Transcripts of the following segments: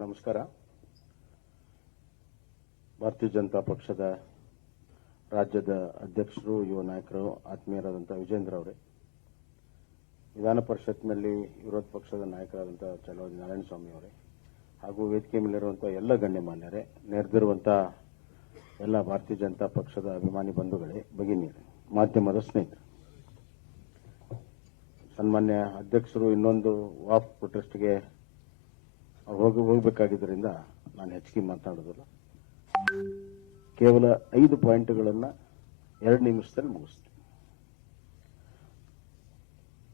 ನಮಸ್ಕಾರ. ಭಾರತೀಯ ಜನತಾ ಪಕ್ಷದ ರಾಜ್ಯದ ಅಧ್ಯಕ್ಷರು, ಯುವ ನಾಯಕರು ಆತ್ಮೀಯರಾದಂಥ ವಿಜೇಂದ್ರ ಅವರೇ. ವಿಧಾನ ಪರಿಷತ್ನಲ್ಲಿ ವಿರೋಧ ಪಕ್ಷದ ನಾಯಕರಾದಂಥ ಚಲವಾದಿ ನಾರಾಯಣಸ್ವಾಮಿ ಅವರೇ ಹಾಗೂ ವೇದಿಕೆ ಮೇಲಿರುವಂಥ ಎಲ್ಲ ಗಣ್ಯಮಾನ್ಯರೇ ನೆರೆದಿರುವಂಥ ಎಲ್ಲ ಭಾರತೀಯ ಜನತಾ ಪಕ್ಷದ ಅಭಿಮಾನಿ ಬಂಧುಗಳೇ, ಭಗಿನಿಯರೇ, ಮಾಧ್ಯಮದ ಸ್ನೇಹಿತರು. ಸನ್ಮಾನ್ಯ ಅಧ್ಯಕ್ಷರು, ಇನ್ನೊಂದು ವಾಫ್ ಪ್ರೊಟೆಸ್ಟ್ಗೆ ಹೋಗಿ, ಹೋಗಬೇಕಾಗಿದ್ದರಿಂದ ನಾನು ಹೆಚ್ಚಿಗೆ ಮಾತಾಡೋದಿಲ್ಲ. ಕೇವಲ ಐದು ಪಾಯಿಂಟ್ಗಳನ್ನು ಎರಡು ನಿಮಿಷದಲ್ಲಿ ಮುಗಿಸ್ತೀನಿ.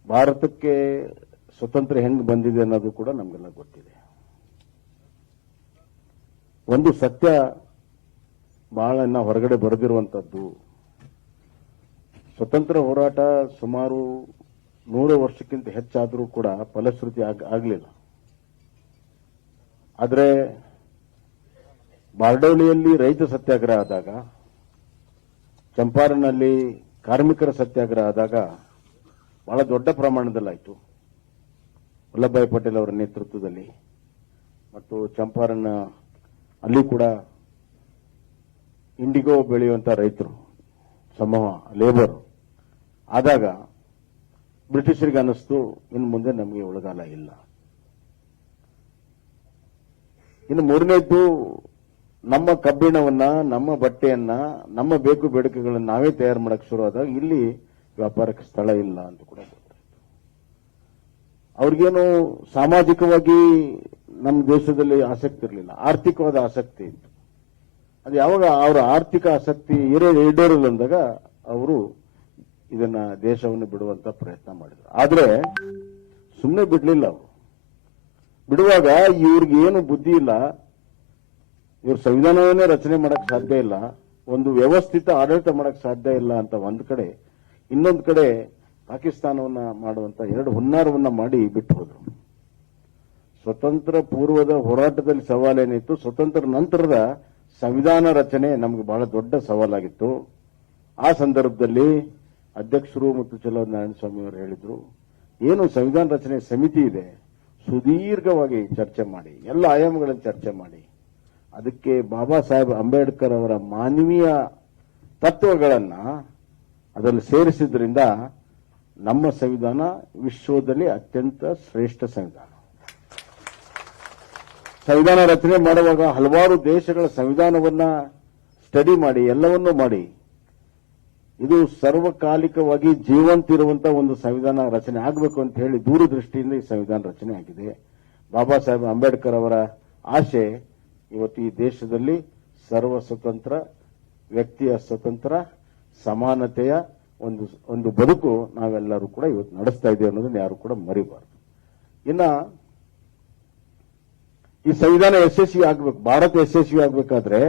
ಭಾರತಕ್ಕೆ ಸ್ವತಂತ್ರ ಹೆಂಗೆ ಬಂದಿದೆ ಅನ್ನೋದು ಕೂಡ ನಮಗೆಲ್ಲ ಗೊತ್ತಿದೆ. ಒಂದು ಸತ್ಯ ಬಹಳ ಹೊರಗಡೆ ಬರೆದಿರುವಂಥದ್ದು, ಸ್ವತಂತ್ರ ಹೋರಾಟ ಸುಮಾರು ನೂರು ವರ್ಷಕ್ಕಿಂತ ಹೆಚ್ಚಾದರೂ ಕೂಡ ಫಲಶ್ರುತಿ ಆಗ್ಲಿಲ್ಲ. ಆದರೆ ಬಾರ್ಡೋಲಿಯಲ್ಲಿ ರೈತ ಸತ್ಯಾಗ್ರಹ ಆದಾಗ, ಚಂಪಾರನಲ್ಲಿ ಕಾರ್ಮಿಕರ ಸತ್ಯಾಗ್ರಹ ಆದಾಗ ಬಹಳ ದೊಡ್ಡ ಪ್ರಮಾಣದಲ್ಲಾಯಿತು. ವಲ್ಲಭಾಯಿ ಪಟೇಲ್ ಅವರ ನೇತೃತ್ವದಲ್ಲಿ. ಮತ್ತು ಚಂಪಾರನ್ನ ಅಲ್ಲಿ ಕೂಡ ಇಂಡಿಗೋ ಬೆಳೆಯುವಂತ ರೈತರು, ಸಮೂಹ ಲೇಬರ್ ಆದಾಗ ಬ್ರಿಟಿಷರಿಗೆ ಅನ್ನಿಸ್ತು, ಇನ್ನು ಮುಂದೆ ನಮಗೆ ಉಳಗಾಲ ಇಲ್ಲ. ಇನ್ನು ಮೂರನೇದ್ದು, ನಮ್ಮ ಕಬ್ಬಿಣವನ್ನ, ನಮ್ಮ ಬಟ್ಟೆಯನ್ನ, ನಮ್ಮ ಬೇಕು ಬೇಡಿಕೆಗಳನ್ನ ನಾವೇ ತಯಾರು ಮಾಡಕ್ ಶುರು ಆದಾಗ ಇಲ್ಲಿ ವ್ಯಾಪಾರಕ್ಕೆ ಸ್ಥಳ ಇಲ್ಲ ಅಂತ ಕೂಡ ಅವ್ರಿಗೇನು ಸಾಮಾಜಿಕವಾಗಿ ನಮ್ಮ ದೇಶದಲ್ಲಿ ಆಸಕ್ತಿ ಇರಲಿಲ್ಲ. ಆರ್ಥಿಕವಾದ ಆಸಕ್ತಿ ಇತ್ತು. ಅದು ಯಾವಾಗ ಅವರ ಆರ್ಥಿಕ ಆಸಕ್ತಿ ಇರೋ ಈಡೇರಲ್ಲ ಅಂದಾಗ ಅವರು ಇದನ್ನ ದೇಶವನ್ನು ಬಿಡುವಂತ ಪ್ರಯತ್ನ ಮಾಡಿದ್ರು. ಆದ್ರೆ ಸುಮ್ಮನೆ ಬಿಡಲಿಲ್ಲ ಅವರು. ಬಿಡುವಾಗ ಇವ್ರಿಗೆ ಏನು ಬುದ್ಧಿ ಇಲ್ಲ, ಇವ್ರ ಸಂವಿಧಾನವನ್ನೇ ರಚನೆ ಮಾಡಕ್ ಸಾಧ್ಯ ಇಲ್ಲ, ಒಂದು ವ್ಯವಸ್ಥಿತ ಆಡಳಿತ ಮಾಡಕ್ ಸಾಧ್ಯ ಇಲ್ಲ ಅಂತ ಒಂದ್ ಕಡೆ, ಇನ್ನೊಂದ್ ಕಡೆ ಪಾಕಿಸ್ತಾನವನ್ನ ಮಾಡುವಂತ ಎರಡು ಹುನ್ನಾರವನ್ನ ಮಾಡಿ ಬಿಟ್ಟು ಹೋದ್ರು. ಸ್ವತಂತ್ರ ಪೂರ್ವದ ಹೋರಾಟದಲ್ಲಿ ಸವಾಲೇನಿತ್ತು, ಸ್ವತಂತ್ರ ನಂತರದ ಸಂವಿಧಾನ ರಚನೆ ನಮ್ಗೆ ಬಹಳ ದೊಡ್ಡ ಸವಾಲಾಗಿತ್ತು. ಆ ಸಂದರ್ಭದಲ್ಲಿ ಅಧ್ಯಕ್ಷರು ಮತ್ತು ಚಲೋ ನಾರಾಯಣಸ್ವಾಮಿ ಅವರು ಹೇಳಿದ್ರು, ಏನು ಸಂವಿಧಾನ ರಚನೆ ಸಮಿತಿ ಇದೆ ಸುದೀರ್ಘವಾಗಿ ಚರ್ಚೆ ಮಾಡಿ, ಎಲ್ಲ ಆಯಾಮಗಳನ್ನು ಚರ್ಚೆ ಮಾಡಿ. ಅದಕ್ಕೆ ಬಾಬಾ ಸಾಹೇಬ್ ಅಂಬೇಡ್ಕರ್ ಅವರ ಮಾನವೀಯ ತತ್ವಗಳನ್ನ ಅದರಲ್ಲಿ ಸೇರಿಸಿದ್ರಿಂದ ನಮ್ಮ ಸಂವಿಧಾನ ವಿಶ್ವದಲ್ಲಿ ಅತ್ಯಂತ ಶ್ರೇಷ್ಠ ಸಂವಿಧಾನ. ಸಂವಿಧಾನ ರಚನೆ ಮಾಡುವಾಗ ಹಲವಾರು ದೇಶಗಳ ಸಂವಿಧಾನವನ್ನ ಸ್ಟಡಿ ಮಾಡಿ, ಎಲ್ಲವನ್ನೂ ಮಾಡಿ. ಇದು ಸರ್ವಕಾಲಿಕವಾಗಿ ಜೀವಂತ ಇರುವಂತ ಒಂದು ಸಂವಿಧಾನ ರಚನೆ ಆಗಬೇಕು ಅಂತ ಹೇಳಿ ದೂರದೃಷ್ಟಿಯಿಂದ ಈ ಸಂವಿಧಾನ ರಚನೆ ಆಗಿದೆ. ಬಾಬಾ ಸಾಹೇಬ್ ಅಂಬೇಡ್ಕರ್ ಅವರ ಆಶೆ ಇವತ್ತು ಈ ದೇಶದಲ್ಲಿ ಸರ್ವ ಸ್ವತಂತ್ರ ವ್ಯಕ್ತಿಯ ಸ್ವತಂತ್ರ, ಸಮಾನತೆಯ ಒಂದು ಒಂದು ಬದುಕು ನಾವೆಲ್ಲರೂ ಕೂಡ ಇವತ್ತು ನಡೆಸ್ತಾ ಇದ್ದೀವಿ ಅನ್ನೋದನ್ನ ಯಾರು ಕೂಡ ಮರಿಬಾರದು. ಇನ್ನ ಈ ಸಂವಿಧಾನ ಯಶಸ್ವಿ ಆಗ್ಬೇಕು, ಭಾರತ ಯಶಸ್ವಿ ಆಗಬೇಕಾದ್ರೆ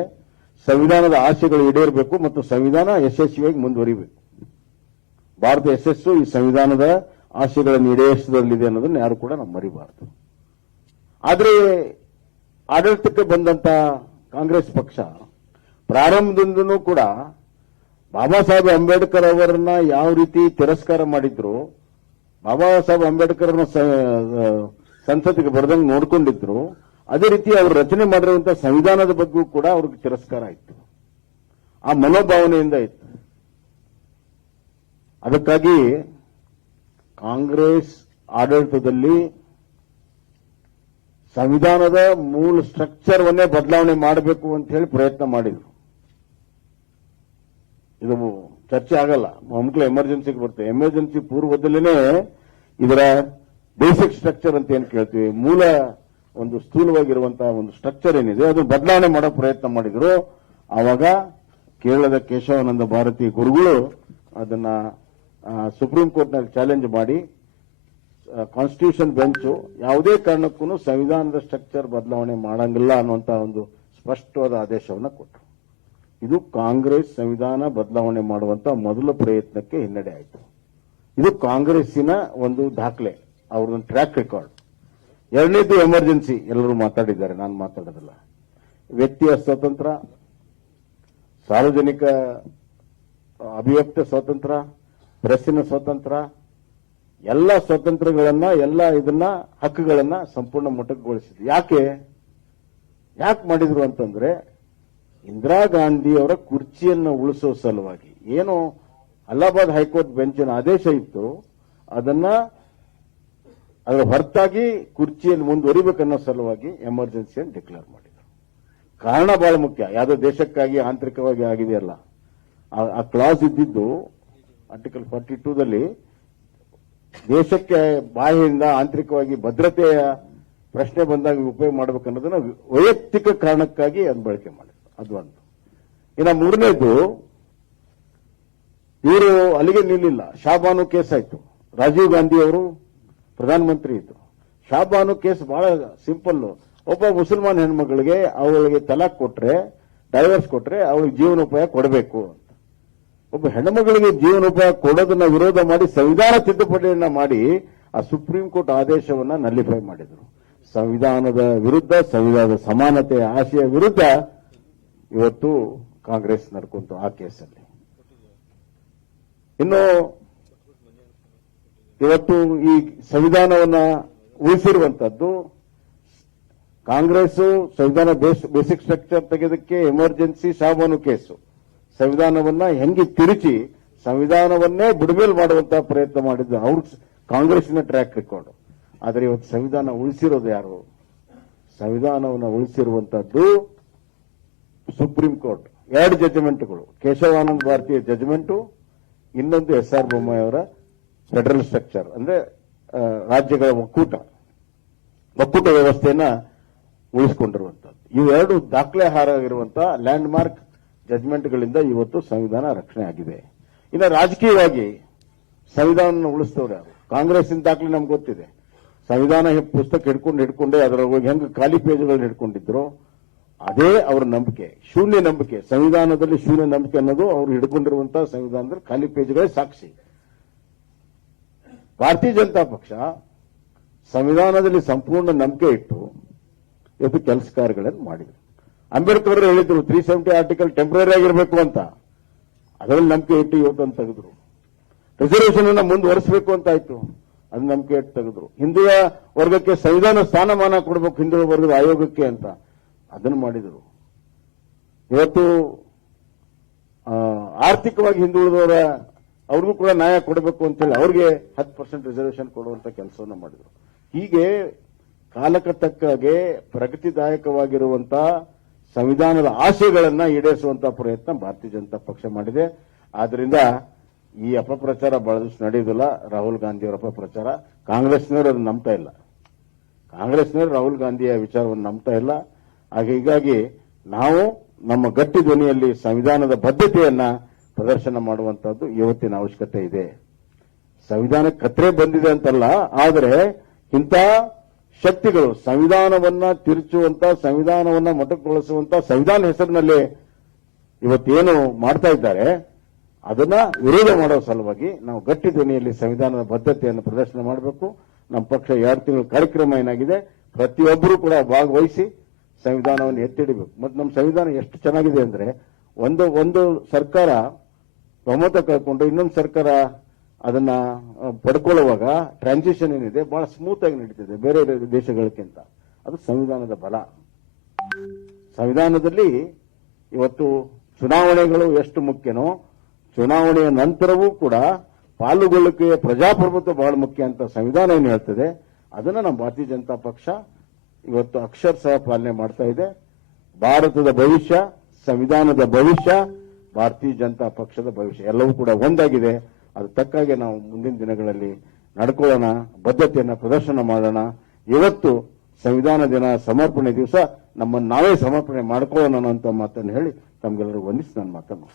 ಸಂವಿಧಾನದ ಆಶೆಗಳು ಈಡೇರಬೇಕು ಮತ್ತು ಸಂವಿಧಾನ ಯಶಸ್ವಿಯಾಗಿ ಮುಂದುವರಿಬೇಕು. ಭಾರತ ಯಶಸ್ಸು ಈ ಸಂವಿಧಾನದ ಆಶೆಗಳನ್ನು ಈಡೇರಿಸದಲ್ಲಿದೆ ಅನ್ನೋದನ್ನ ಯಾರು ಕೂಡ ನಾವು ಮರಿಬಾರದು. ಆದರೆ ಆಡಳಿತಕ್ಕೆ ಬಂದಂತ ಕಾಂಗ್ರೆಸ್ ಪಕ್ಷ ಪ್ರಾರಂಭದಿಂದನೂ ಕೂಡ ಬಾಬಾ ಸಾಹೇಬ್ ಅಂಬೇಡ್ಕರ್ ಅವರನ್ನ ಯಾವ ರೀತಿ ತಿರಸ್ಕಾರ ಮಾಡಿದ್ರು, ಬಾಬಾ ಸಾಹೇಬ್ ಅಂಬೇಡ್ಕರ್ ಸಂಸತ್ತಿಗೆ ಬರೆದಂಗೆ ನೋಡ್ಕೊಂಡಿದ್ರು ಅದೇ ರೀತಿ ಅವರು ರಚನೆ ಮಾಡಿರುವಂತಹ ಸಂವಿಧಾನದ ಬಗ್ಗೆಯೂ ಕೂಡ ಅವ್ರಿಗೆ ತಿರಸ್ಕಾರ ಇತ್ತು. ಆ ಮನೋಭಾವನೆಯಿಂದ ಇತ್ತು. ಅದಕ್ಕಾಗಿ ಕಾಂಗ್ರೆಸ್ ಆಡಳಿತದಲ್ಲಿ ಸಂವಿಧಾನದ ಮೂಲ ಸ್ಟ್ರಕ್ಚರ್ವನ್ನೇ ಬದಲಾವಣೆ ಮಾಡಬೇಕು ಅಂತ ಹೇಳಿ ಪ್ರಯತ್ನ ಮಾಡಿದ್ರು. ಇದು ಚರ್ಚೆ ಆಗಲ್ಲ. ಒಮ್ಕಲ ಎಮರ್ಜೆನ್ಸಿಗೆ ಬರ್ತದೆ ಎಮರ್ಜೆನ್ಸಿ ಪೂರ್ವದಲ್ಲೇ ಇದರ ಬೇಸಿಕ್ ಸ್ಟ್ರಕ್ಚರ್ ಅಂತ ಏನು ಕೇಳ್ತೀವಿ? ಮೂಲ ಒಂದು ಸ್ಥೂಲವಾಗಿರುವಂತಹ ಒಂದು ಸ್ಟ್ರಕ್ಚರ್ ಏನಿದೆ, ಅದು ಬದಲಾವಣೆ ಮಾಡೋ ಪ್ರಯತ್ನ ಮಾಡಿದ್ರು. ಆವಾಗ ಕೇರಳದ ಕೇಶವಾನಂದ ಭಾರತಿ ಗುರುಗಳು ಅದನ್ನ ಸುಪ್ರೀಂ ಕೋರ್ಟ್ನಲ್ಲಿ ಚಾಲೆಂಜ್ ಮಾಡಿ ಕಾನ್ಸ್ಟಿಟ್ಯೂಷನ್ ಬೆಂಚು ಯಾವುದೇ ಕಾರಣಕ್ಕೂ ಸಂವಿಧಾನದ ಸ್ಟ್ರಕ್ಚರ್ ಬದಲಾವಣೆ ಮಾಡಂಗಿಲ್ಲ ಅನ್ನುವಂತಹ ಒಂದು ಸ್ಪಷ್ಟವಾದ ಆದೇಶವನ್ನು ಕೊಟ್ಟರು ಇದು ಕಾಂಗ್ರೆಸ್ ಸಂವಿಧಾನ ಬದಲಾವಣೆ ಮಾಡುವಂತಹ ಮೊದಲ ಪ್ರಯತ್ನಕ್ಕೆ ಹಿನ್ನಡೆ ಆಯಿತು. ಇದು ಕಾಂಗ್ರೆಸ್ಸಿನ ಒಂದು ದಾಖಲೆ ಅವ್ರದೊಂದು ಟ್ರ್ಯಾಕ್ ರೆಕಾರ್ಡ್ ಎರಡನೇದು ಎಮರ್ಜೆನ್ಸಿ. ಎಲ್ಲರೂ ಮಾತಾಡಿದ್ದಾರೆ, ನಾನು ಮಾತಾಡೋದಿಲ್ಲ. ವ್ಯಕ್ತಿಯ ಸ್ವಾತಂತ್ರ್ಯ ಸಾರ್ವಜನಿಕ, ಅಭಿವ್ಯಕ್ತ ಸ್ವಾತಂತ್ರ್ಯ ಪ್ರೆಸ್ಸಿನ ಸ್ವಾತಂತ್ರ್ಯ ಎಲ್ಲ ಸ್ವಾತಂತ್ರ್ಯಗಳನ್ನ ಎಲ್ಲ ಇದನ್ನ, ಹಕ್ಕುಗಳನ್ನ ಸಂಪೂರ್ಣ ಮೊಟಕಗೊಳಿಸಿದ್ರು ಯಾಕೆ? ಯಾಕೆ ಮಾಡಿದ್ರು ಅಂತಂದ್ರೆ, ಇಂದಿರಾ ಗಾಂಧಿ ಅವರ ಕುರ್ಚಿಯನ್ನು ಉಳಿಸೋ ಸಲುವಾಗಿ. ಏನು ಅಲಹಾಬಾದ್ ಹೈಕೋರ್ಟ್ ಬೆಂಚಿನ ಆದೇಶ ಇತ್ತು, ಅದನ್ನ ಅದರ ಹೊರತಾಗಿ ಕುರ್ಚಿಯನ್ನು ಮುಂದುವರಿಬೇಕನ್ನೋ ಸಲುವಾಗಿ ಎಮರ್ಜೆನ್ಸಿಯನ್ನು ಡಿಕ್ಲೇರ್ ಮಾಡಿದ್ರು. ಕಾರಣ ಬಹಳ ಮುಖ್ಯ. ಯಾವುದೋ ದೇಶಕ್ಕಾಗಿ, ಆಂತರಿಕವಾಗಿ ಆಗಿದೆಯಲ್ಲ. ಆ- ಕ್ಲಾಸ್ ಇದ್ದಿದ್ದು ಆರ್ಟಿಕಲ್ ಫಾರ್ಟಿ ಟೂದಲ್ಲಿ ದೇಶಕ್ಕೆ ಬಾಹ್ಯದಿಂದ ಆಂತರಿಕವಾಗಿ ಭದ್ರತೆಯ ಪ್ರಶ್ನೆ ಬಂದಾಗ ಉಪಯೋಗ ಮಾಡಬೇಕನ್ನೋದನ್ನ ವೈಯಕ್ತಿಕ ಕಾರಣಕ್ಕಾಗಿ ಅದನ್ನು ಬಳಕೆ ಮಾಡಿದ್ರು. ಅದು ಒಂದು. ಇನ್ನು ಮೂರನೇದು, ಇವರು ಅಲ್ಲಿಗೆ ನಿಲ್ಲಿಲ್ಲ. ಶಾಬಾನು ಕೇಸ್ ಆಯ್ತು. ರಾಜೀವ್ ಗಾಂಧಿ ಅವರು ಪ್ರಧಾನಮಂತ್ರಿ ಇದ್ರು. ಶಾಬಾನು ಕೇಸ್ ಬಹಳ ಸಿಂಪಲ್ ಒಬ್ಬ ಮುಸಲ್ಮಾನ್ ಹೆಣ್ಮಗಳಿಗೆ ಅವಳಿಗೆ ತಲಾಕ್ ಕೊಟ್ರೆ ಡೈವರ್ಸ್ ಕೊಟ್ರೆ ಅವಳಿಗೆ ಜೀವನೋಪಾಯ ಕೊಡಬೇಕು ಅಂತ. ಒಬ್ಬ ಹೆಣ್ಮಗಳಿಗೆ ಜೀವನೋಪಾಯ ಕೊಡೋದನ್ನ ವಿರೋಧ ಮಾಡಿ ಸಂವಿಧಾನ ತಿದ್ದುಪಡಿಯನ್ನ ಮಾಡಿ ಆ ಸುಪ್ರೀಂ ಕೋರ್ಟ್ ಆದೇಶವನ್ನ ನಲ್ಲಿಫೈ ಮಾಡಿದ್ರು. ಸಂವಿಧಾನದ ವಿರುದ್ಧ, ಸಂವಿಧಾನದ ಸಮಾನತೆಯ ಆಶಯ ವಿರುದ್ಧ ಇವತ್ತು ಕಾಂಗ್ರೆಸ್ ನಡ್ಕೊಂತು ಆ ಕೇಸಲ್ಲಿ. ಇನ್ನು ಇವತ್ತು ಈ ಸಂವಿಧಾನವನ್ನ ಉಳಿಸಿರುವಂತದ್ದು ಕಾಂಗ್ರೆಸ್ ಸಂವಿಧಾನ ಬೇಸಿಕ್ ಸ್ಟ್ರಕ್ಚರ್ ತೆಗೆದಕ್ಕೆ ಎಮರ್ಜೆನ್ಸಿ ಸಾಬಾನು ಕೇಸು. ಸಂವಿಧಾನವನ್ನ ಹೆಂಗೆ ತಿರುಚಿ ಸಂವಿಧಾನವನ್ನೇ ಬುಡಮೇಲ್ ಮಾಡುವಂತಹ ಪ್ರಯತ್ನ ಮಾಡಿದ್ದು ಅವ್ರ ಕಾಂಗ್ರೆಸ್ನ ಟ್ರ್ಯಾಕ್ ರೆಕಾರ್ಡ್ ಆದರೆ ಇವತ್ತು ಸಂವಿಧಾನ ಉಳಿಸಿರೋದು ಯಾರು? ಸಂವಿಧಾನವನ್ನು ಉಳಿಸಿರುವಂತದ್ದು ಸುಪ್ರೀಂ ಕೋರ್ಟ್. ಎರಡು ಜಜ್ಮೆಂಟ್ಗಳು ಕೇಶವಾನಂದ್ ಭಾರತೀಯ ಜಜ್ಮೆಂಟು ಇನ್ನೊಂದು ಎಸ್ ಆರ್ ಬೊಮ್ಮಾಯಿ ಅವರ ಫೆಡರಲ್ ಸ್ಟ್ರಕ್ಚರ್ ಅಂದ್ರೆ ರಾಜ್ಯಗಳ ಒಕ್ಕೂಟ. ಒಕ್ಕೂಟ ವ್ಯವಸ್ಥೆಯನ್ನ ಉಳಿಸಿಕೊಂಡಿರುವಂತದ್ದು ಇವೆರಡು ದಾಖಲೆ ಹಾರಾಗಿರುವಂತಹ ಲ್ಯಾಂಡ್ ಮಾರ್ಕ್ ಜಡ್ಜ್ಮೆಂಟ್ಗಳಿಂದ ಇವತ್ತು ಸಂವಿಧಾನ ರಕ್ಷಣೆ ಆಗಿದೆ. ಇನ್ನು ರಾಜಕೀಯವಾಗಿ ಸಂವಿಧಾನ ಉಳಿಸ್ತವ್ರು ಯಾರು? ಕಾಂಗ್ರೆಸ್ಸಿನ ದಾಖಲೆ ನಮ್ಗೆ ಗೊತ್ತಿದೆ. ಸಂವಿಧಾನ ಪುಸ್ತಕ ಹಿಡ್ಕೊಂಡು ಹಿಡ್ಕೊಂಡೆ ಅದರ ಹೆಂಗ್ ಖಾಲಿ ಪೇಜ್ಗಳನ್ನ ಹಿಡ್ಕೊಂಡಿದ್ರು, ಅದೇ ಅವರ ನಂಬಿಕೆ. ಶೂನ್ಯ ನಂಬಿಕೆ. ಸಂವಿಧಾನದಲ್ಲಿ ಶೂನ್ಯ ನಂಬಿಕೆ ಅನ್ನೋದು ಅವರು ಹಿಡ್ಕೊಂಡಿರುವಂತಹ ಸಂವಿಧಾನದಲ್ಲಿ ಖಾಲಿ ಪೇಜ್ಗಳೇ ಸಾಕ್ಷಿ. ಭಾರತೀಯ ಜನತಾ ಪಕ್ಷ ಸಂವಿಧಾನದಲ್ಲಿ ಸಂಪೂರ್ಣ ನಂಬಿಕೆ ಇಟ್ಟು ಇವತ್ತು ಕೆಲಸ ಕಾರ್ಯಗಳನ್ನು ಮಾಡಿದ್ರು ಅಂಬೇಡ್ಕರ್ ಹೇಳಿದ್ರು ತ್ರೀ ಸೆವೆಂಟಿ ಆರ್ಟಿಕಲ್ ಟೆಂಪ್ರರಿ ಆಗಿರಬೇಕು ಅಂತ. ಅದರಲ್ಲಿ ನಂಬಿಕೆ ಇಟ್ಟು ಇವತ್ತು ಅಂತ ತೆಗೆದ್ರು. ರಿಸರ್ವೇಷನ್ ಅನ್ನ ಮುಂದುವರಿಸಬೇಕು ಅಂತ ಆಯ್ತು. ಅದು ನಂಬಿಕೆ ಇಟ್ಟು ತೆಗೆದ್ರು. ಹಿಂದಿಯ ವರ್ಗಕ್ಕೆ ಸಂವಿಧಾನ ಸ್ಥಾನಮಾನ ಕೊಡಬೇಕು ಹಿಂದುಳಿದ ವರ್ಗದ ಆಯೋಗಕ್ಕೆ ಅಂತ ಅದನ್ನು ಮಾಡಿದರು. ಇವತ್ತು ಆರ್ಥಿಕವಾಗಿ ಹಿಂದುಳಿದವರ ಅವ್ರಿಗೂ ಕೂಡ ನ್ಯಾಯ ಕೊಡಬೇಕು ಅಂತೇಳಿ ಅವ್ರಿಗೆ ಹತ್ತು ಪರ್ಸೆಂಟ್ ರಿಸರ್ವೇಶನ್ ಕೊಡುವಂತ ಕೆಲಸವನ್ನ ಮಾಡಿದ್ರು. ಹೀಗೆ ಕಾಲಕ್ಕೆ ತಕ್ಕಾಗೆ ಪ್ರಗತಿದಾಯಕವಾಗಿರುವಂತ ಸಂವಿಧಾನದ ಆಶಯಗಳನ್ನ ಈಡೇರಿಸುವಂತ ಪ್ರಯತ್ನ ಭಾರತೀಯ ಜನತಾ ಪಕ್ಷ ಮಾಡಿದೆ. ಆದ್ರಿಂದ ಈ ಅಪಪ್ರಚಾರ ಬಹಳಷ್ಟು ನಡೆಯುವುದಿಲ್ಲ. ರಾಹುಲ್ ಗಾಂಧಿಯವರ ಅಪಪ್ರಚಾರ. ಕಾಂಗ್ರೆಸ್ನವರು ಅದನ್ನ ನಂಬ್ತಾ ಇಲ್ಲ. ಕಾಂಗ್ರೆಸ್ನವರು ರಾಹುಲ್ ಗಾಂಧಿಯ ವಿಚಾರವನ್ನು ನಂಬ್ತಾ ಇಲ್ಲ. ಹಾಗೆ ಹೀಗಾಗಿ ನಾವು ನಮ್ಮ ಗಟ್ಟಿ ಧ್ವನಿಯಲ್ಲಿ ಸಂವಿಧಾನದ ಬದ್ಧತೆಯನ್ನ ಪ್ರದರ್ಶನ ಮಾಡುವಂತಹದ್ದು ಇವತ್ತಿನ ಅವಶ್ಯಕತೆ ಇದೆ. ಸಂವಿಧಾನ ಕತ್ರೆ ಬಂದಿದೆ ಅಂತಲ್ಲ, ಆದರೆ ಇಂಥ ಶಕ್ತಿಗಳು ಸಂವಿಧಾನವನ್ನ ತಿರುಚುವಂತ, ಸಂವಿಧಾನವನ್ನ ಮೊಟಕುಗೊಳಿಸುವಂತ ಸಂವಿಧಾನ ಹೆಸರಿನಲ್ಲಿ ಇವತ್ತೇನು ಮಾಡ್ತಾ ಇದ್ದಾರೆ, ಅದನ್ನ ವಿರೋಧ ಮಾಡೋ ಸಲುವಾಗಿ ನಾವು ಗಟ್ಟಿ ಧ್ವನಿಯಲ್ಲಿ ಸಂವಿಧಾನದ ಬದ್ಧತೆಯನ್ನು ಪ್ರದರ್ಶನ ಮಾಡಬೇಕು. ನಮ್ಮ ಪಕ್ಷ ಎರಡು ತಿಂಗಳ ಕಾರ್ಯಕ್ರಮ ಏನಾಗಿದೆ, ಪ್ರತಿಯೊಬ್ಬರೂ ಕೂಡ ಭಾಗವಹಿಸಿ ಸಂವಿಧಾನವನ್ನು ಎತ್ತಿಡಬೇಕು. ಮತ್ತು ನಮ್ಮ ಸಂವಿಧಾನ ಎಷ್ಟು ಚೆನ್ನಾಗಿದೆ ಅಂದ್ರೆ, ಒಂದು ಒಂದು ಸರ್ಕಾರ ಬಹುಮತ ಕಳ್ಕೊಂಡು ಇನ್ನೊಂದು ಸರ್ಕಾರ ಅದನ್ನ ಪಡ್ಕೊಳ್ಳುವಾಗ ಟ್ರಾನ್ಸಿಷನ್ ಏನಿದೆ, ಬಹಳ ಸ್ಮೂತ್ ಆಗಿ ನಡೀತಿದೆ ಬೇರೆ ಬೇರೆ ದೇಶಗಳಕ್ಕಿಂತ ಅದು ಸಂವಿಧಾನದ ಬಲ. ಸಂವಿಧಾನದಲ್ಲಿ ಇವತ್ತು ಚುನಾವಣೆಗಳು ಎಷ್ಟು ಮುಖ್ಯನೋ, ಚುನಾವಣೆಯ ನಂತರವೂ ಕೂಡ ಪಾಲುಗೊಳ್ಳುವಿಕೆಯ ಪ್ರಜಾಪ್ರಭುತ್ವ ಬಹಳ ಮುಖ್ಯ ಅಂತ ಸಂವಿಧಾನ ಏನು ಹೇಳ್ತದೆ, ಅದನ್ನ ನಮ್ಮ ಭಾರತೀಯ ಜನತಾ ಪಕ್ಷ ಇವತ್ತು ಅಕ್ಷರಶಃ ಪಾಲನೆ ಮಾಡ್ತಾ ಇದೆ. ಭಾರತದ ಭವಿಷ್ಯ, ಸಂವಿಧಾನದ ಭವಿಷ್ಯ ಭಾರತೀಯ ಜನತಾ ಪಕ್ಷದ ಭವಿಷ್ಯ ಎಲ್ಲವೂ ಕೂಡ ಒಂದಾಗಿದೆ ಅದು ತಕ್ಕಾಗೆ ನಾವು ಮುಂದಿನ ದಿನಗಳಲ್ಲಿ ನಡ್ಕೊಳ್ಳೋಣ, ಬದ್ಧತೆಯನ್ನು ಪ್ರದರ್ಶನ ಮಾಡೋಣ ಇವತ್ತು ಸಂವಿಧಾನ ದಿನ, ಸಮರ್ಪಣೆ ದಿವಸ, ನಮ್ಮನ್ನು ನಾವೇ ಸಮರ್ಪಣೆ ಮಾಡ್ಕೊಳ್ಳೋಣ ಅಂತ ಮಾತನ್ನು ಹೇಳಿ ತಮಗೆಲ್ಲರೂ ವಂದಿಸಿ ನನ್ನ ಮಾತನ್ನು.